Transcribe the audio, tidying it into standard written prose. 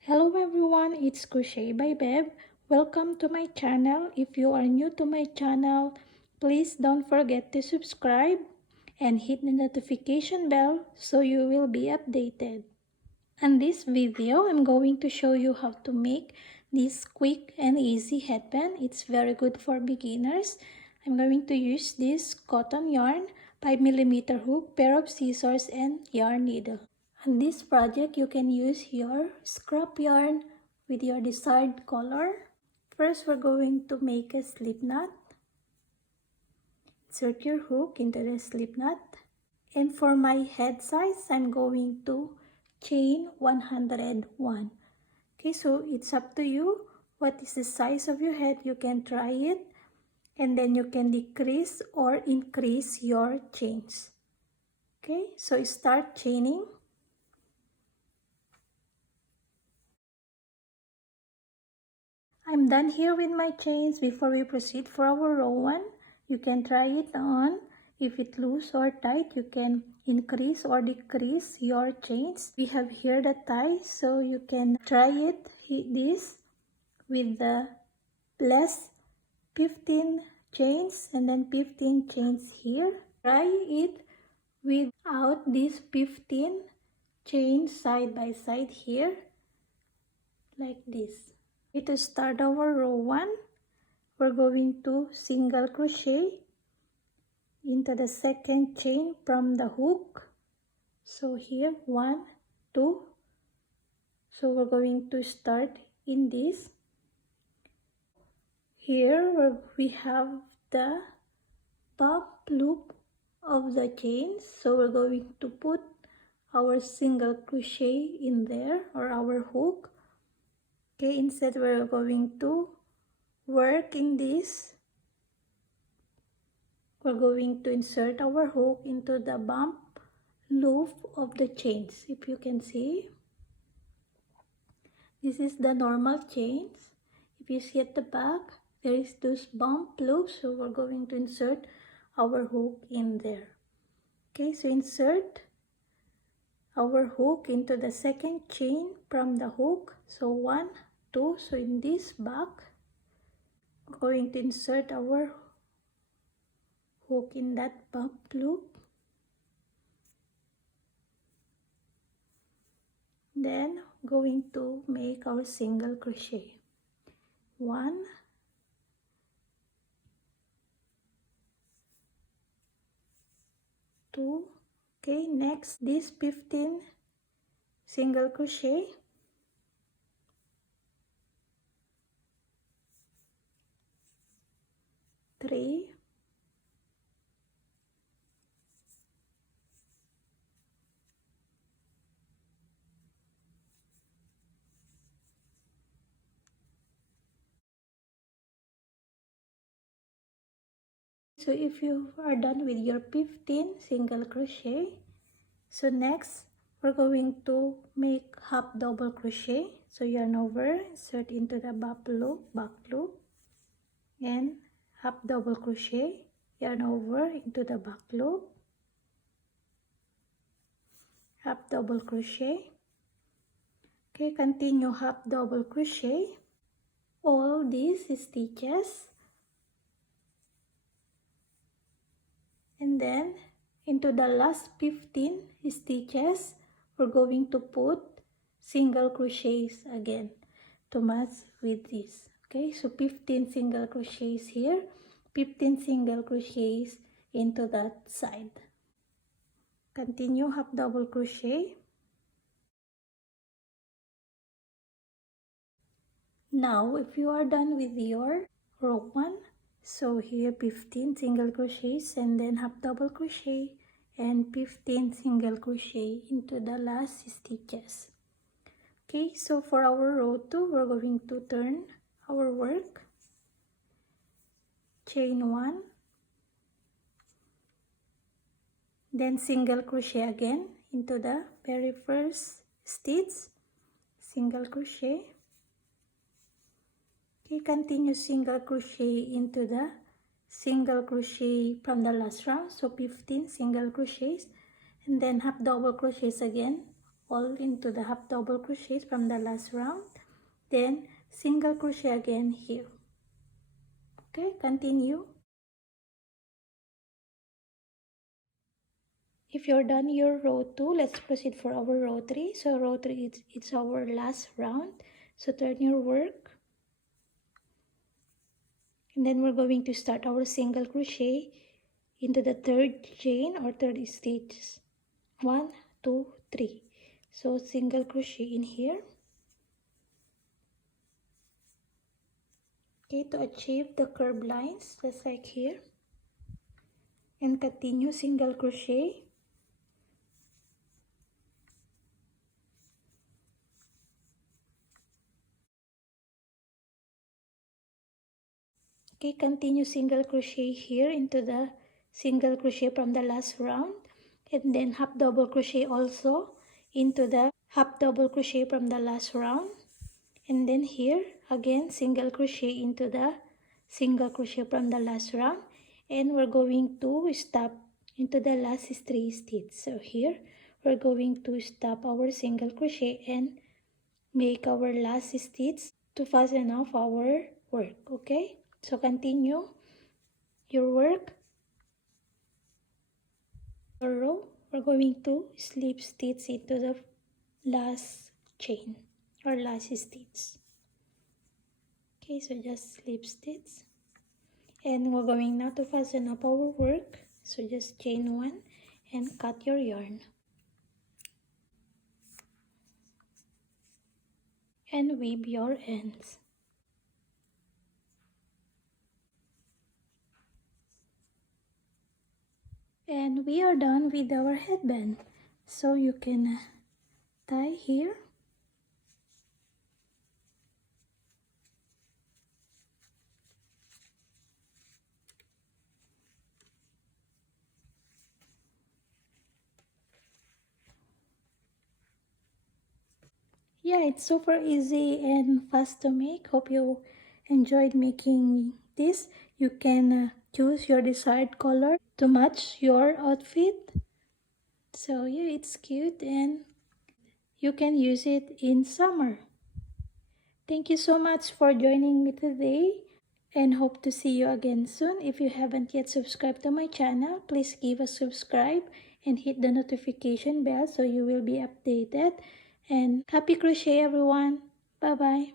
Hello everyone, it's Crochet by Beb. Welcome to my channel. If you are new to my channel, please don't forget to subscribe and hit the notification bell so you will be updated. In this video, I'm going to show you how to make this quick and easy headband. It's very good for beginners. I'm going to use this cotton yarn, 5mm hook, pair of scissors, and yarn needle. On this project, you can use your scrap yarn with your desired color. First, we're going to make a slip knot. Insert your hook into the slip knot. And for my head size, I'm going to chain 101. Okay, so it's up to you. What is the size of your head? You can try it. And then you can decrease or increase your chains. Okay, so start chaining. I'm done here with my chains. Before we proceed for our row 1, you can try it on. If it loose or tight, you can increase or decrease your chains. We have here the tie, so you can try it this with the less 15 chains and then 15 chains here. Try it without these 15 chains side by side here, like this. To start our row 1, we're going to single crochet into the second chain from the hook. So here 1, 2. So we're going to start in this. Here we have the top loop of the chains. So we're going to put our single crochet in there, or our hook. Okay, instead we're going to work in this. We're going to insert our hook into the bump loop of the chains. If you can see, this is the normal chains. If you see at the back, there is those bump loops, so we're going to insert our hook in there. Okay, so insert our hook into the second chain from the hook. So 1, 2, so in this back, we're going to insert our hook in that bump loop. Then going to make our single crochet. 1, 2. Okay, next this 15 single crochet. 3, 4. So if you are done with your 15 single crochet, so next we're going to make half double crochet. So yarn over, insert into the back loop, and half double crochet, yarn over into the back loop, half double crochet. Okay, continue half double crochet all these stitches, and then into the last 15 stitches we're going to put single crochets again to match with this. Okay, so 15 single crochets here, 15 single crochets into that side. Continue half double crochet. Now if you are done with your row 1, so here 15 single crochets and then half double crochet and 15 single crochet into the last stitches. Okay, so for our row 2, we're going to turn our work. Chain 1, then single crochet again into the very first stitch, single crochet. Okay, continue single crochet into the single crochet from the last round, so 15 single crochets, and then half double crochets again, all into the half double crochets from the last round, then single crochet again here. Okay, continue. If you're done your row 2, let's proceed for our row 3. So row 3 it's our last round, so turn your work, and then we're going to start our single crochet into the third chain or third stitches. 1 2 3. So single crochet in here. Okay, to achieve the curved lines just like here, and continue single crochet. Okay, continue single crochet here into the single crochet from the last round, and then half double crochet also into the half double crochet from the last round, and then here again single crochet into the single crochet from the last round, and we're going to stop into the last 3 stitches. So here we're going to stop our single crochet and make our last stitch to fasten off our work. Okay, so continue your work. Row, we're going to slip stitch into the last chain or last stitch. Okay, so just slip stitch, and we're going now to fasten up our work. So just chain 1 and cut your yarn and weave your ends. And we are done with our headband, so you can tie here. Yeah, it's super easy and fast to make. Hope you enjoyed making this. You can choose your desired color to match your outfit. So yeah, it's cute and you can use it in summer. Thank you so much for joining me today, and hope to see you again soon. If you haven't yet subscribed to my channel, please give a subscribe and hit the notification bell so you will be updated. And happy crochet everyone. Bye bye.